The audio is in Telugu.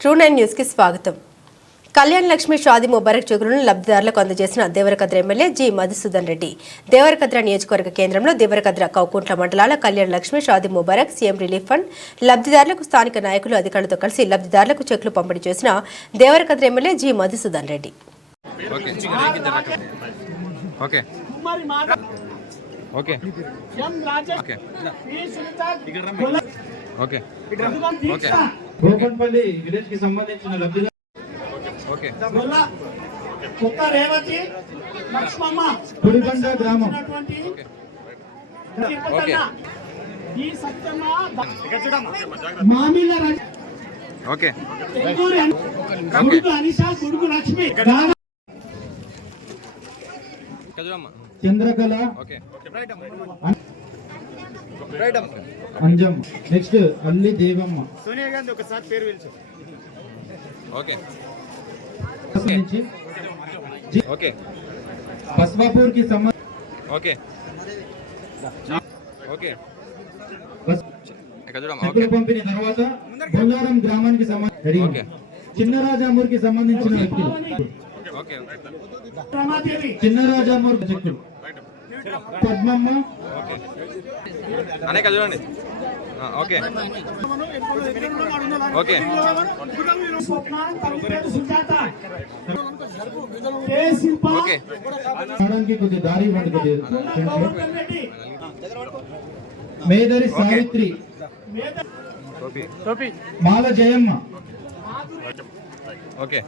ట్రూ9 న్యూస్ కి స్వాగతం. కళ్యాణ్ లక్ష్మి షాదీ ముబారక్ చెక్కులను లబ్ధిదారులకు అందజేసిన దేవరకద్ర ఎమ్మెల్యే జి మధుసూదన్ రెడ్డి. దేవరకద్ర నియోజకవర్గ కేంద్రంలో దేవరకద్ర కౌకుంట్ల మండలాల Kalyan Lakshmi Shaadi Mubarak CM relief fund లబ్ధిదారులకు స్థానిక నాయకులు అధికారులతో కలిసి లబ్ధిదారులకు చెక్లు పంపిణీ చేసిన Devarakadra MLA G Madhusudan Reddy. Gopanpally village కి సంబంధించిన లబ్ధిదారు కొత్త రేవతి లక్ష్మమ్మ పులిబండ గ్రామం ఈ సత్యమ్మ మామిల ఓకే అనిషా గుడుగు లక్ష్మి చంద్రకళ అంజం నెక్స్ట్ అల్లి దేవమ్మ సోనియా గాంధీ ఒకసారి పేరు పిలుచు. ఓకే ఓకే బస్వాపూర్ కి సంబంధించి ఓకే ఓకే చెక్కులు పంపిన తర్వాత బొల్లారం గ్రామానికి సంబంధించి చిన్నరాజామూర్ కి సంబంధించిన వ్యక్తులు చిన్నరాజామూర్ చెక్కులు పద్మమ్మ అనేక చూడండి. ఓకే ఓకే కొద్ది దారి ఇవ్వండి. మేదరి సావిత్రి మాల జయమ్మ ఓకే.